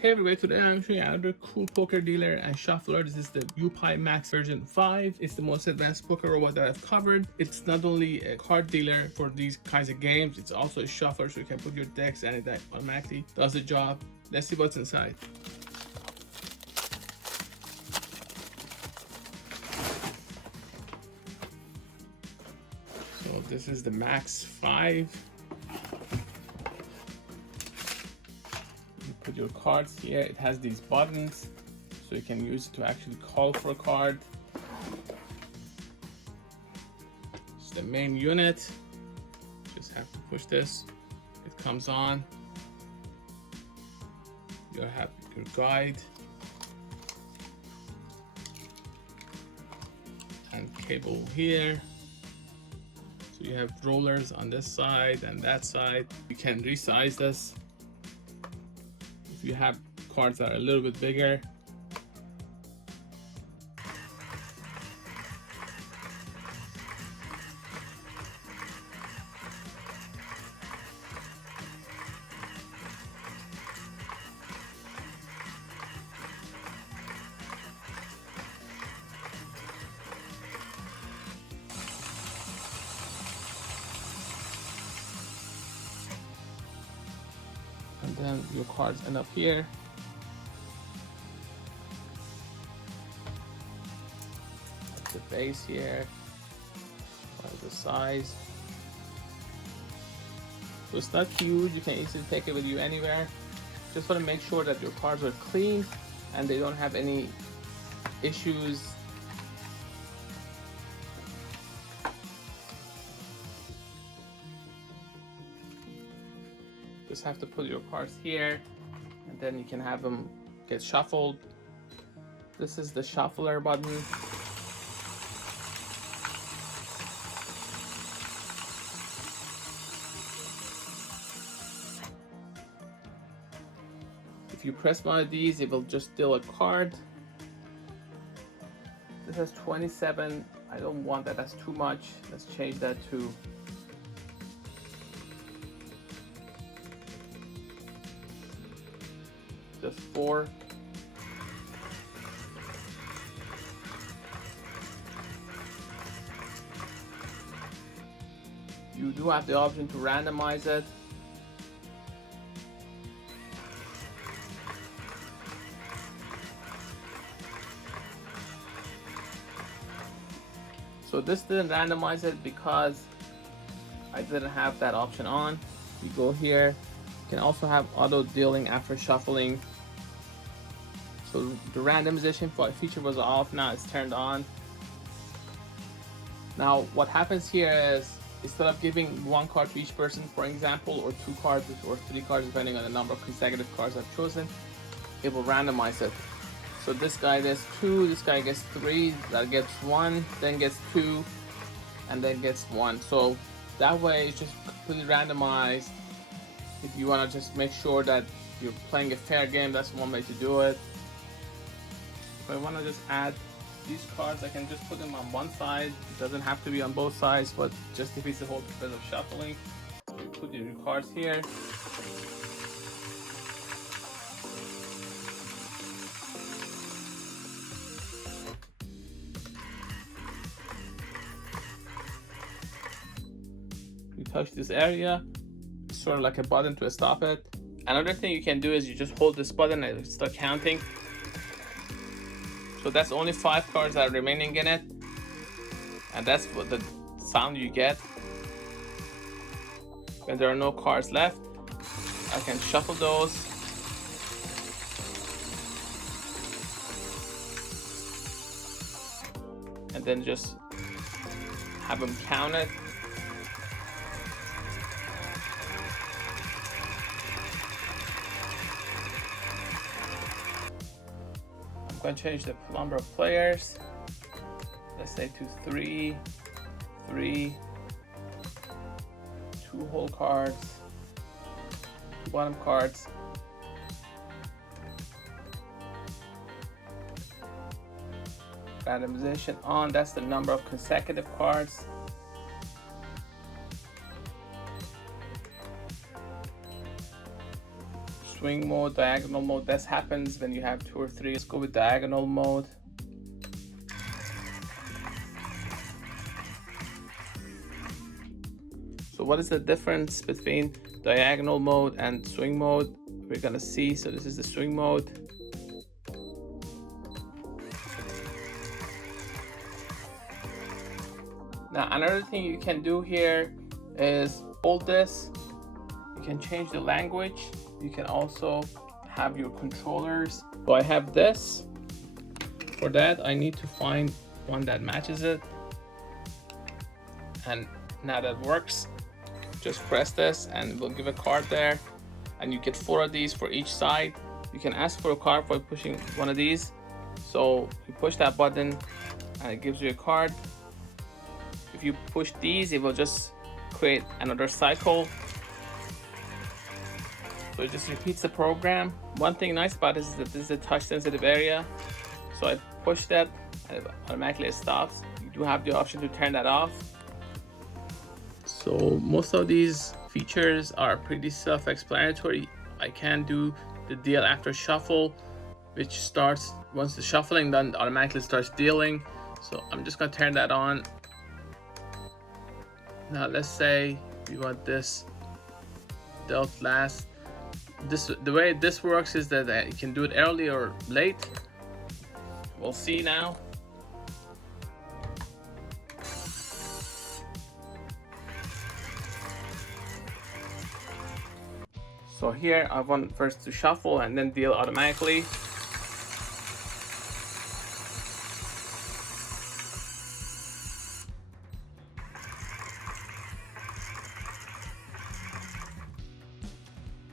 Hey everybody, today I'm showing you another cool poker dealer and shuffler. This is the YouPai Max version 5. It's the most advanced poker robot that I've covered. It's not only a card dealer for these kinds of games, it's also a shuffler, so you can put your decks and it automatically does the job. Let's see what's inside. So this is the Max 5. Put your cards here. It has these buttons, so you can use it to actually call for a card. It's the main unit. Just have to push this. It comes on. You have your guide and cable here. So you have rollers on this side and that side. You can resize this. If you have cards that are a little bit bigger, and then your cards end up here. That's the base here, the size. So it's not huge, you can easily take it with you anywhere. Just want to make sure that your cards are clean and they don't have any issues. Just have to put your cards here and then you can have them get shuffled. This is the shuffler button. If you press one of these, it will just deal a card. This has 27. I don't want that, that's too much. Let's change that to just 4. You do have the option to randomize it. So this didn't randomize it because I didn't have that option on. You go here, you can also have auto dealing after shuffling. So the randomization feature was off, now it's turned on. Now what happens here is, instead of giving 1 card to each person, for example, or 2 cards or 3 cards depending on the number of consecutive cards I've chosen, it will randomize it. So this guy gets 2, this guy gets 3, that gets 1, then gets 2, and then gets 1. So that way it's just completely randomized. If you want to just make sure that you're playing a fair game, that's one way to do it. If I want to just add these cards, I can just put them on one side. It doesn't have to be on both sides, but just defeats the whole purpose of shuffling. So you put your cards here. You touch this area, it's sort of like a button to stop it. Another thing you can do is you just hold this button and start counting. So that's only 5 cards that are remaining in it, and that's what the sound you get. When there are no cards left, I can shuffle those. And then just have them counted. I'm going to change the number of players. Let's say to 3, 3, 2 whole cards, 2 bottom cards. Randomization on, that's the number of consecutive cards. swing mode, diagonal mode. This happens when you have 2 or 3. Let's go with diagonal mode. So what is the difference between diagonal mode and swing mode? We're gonna see. So this is the swing mode. Now another thing you can do here is hold this. You can change the language. You can also have your controllers. So I have this. For that, I need to find one that matches it. And now that works. Just press this and we'll give a card there, and you get 4 of these for each side. You can ask for a card by pushing one of these. So you push that button and it gives you a card. If you push these, it will just create another cycle. So it just repeats the program. One thing nice about this is that this is a touch sensitive area. So I push that and it automatically stops. You do have the option to turn that off. So most of these features are pretty self-explanatory. I can do the deal after shuffle, which starts once the shuffling done, automatically starts dealing. So I'm just gonna turn that on. Now let's say we want this dealt last. The way this works is that you can do it early or late. We'll see now. So here I want first to shuffle and then deal automatically.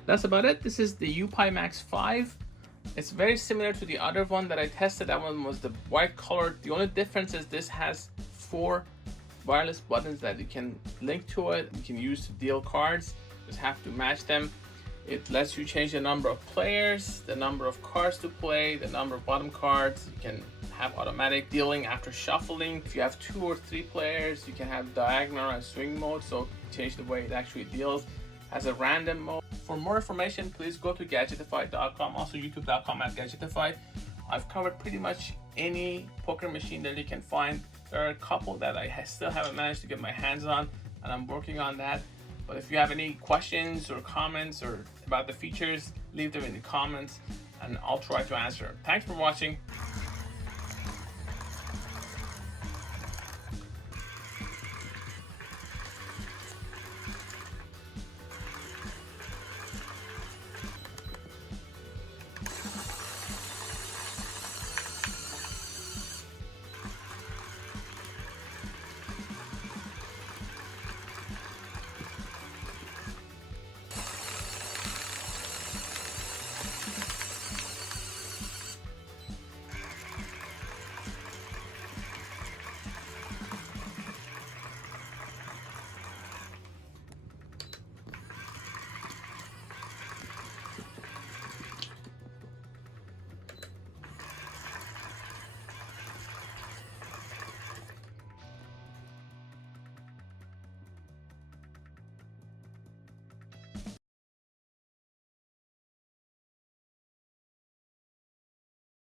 That's about it. This is the YouPai Max V. It's very similar to the other one that I tested. That one was the white color. The only difference is this has 4 wireless buttons that you can link to it. You can use to deal cards. Just have to match them. It lets you change the number of players, the number of cards to play, the number of bottom cards. You can have automatic dealing after shuffling. If you have 2 or 3 players, you can have diagonal and swing mode, so change the way it actually deals. Has a random mode. For more information, please go to Gadgetify.com, also youtube.com/Gadgetify. I've covered pretty much any poker machine that you can find. There are a couple that I still haven't managed to get my hands on, and I'm working on that. But if you have any questions or comments or about the features, leave them in the comments and I'll try to answer. Thanks for watching.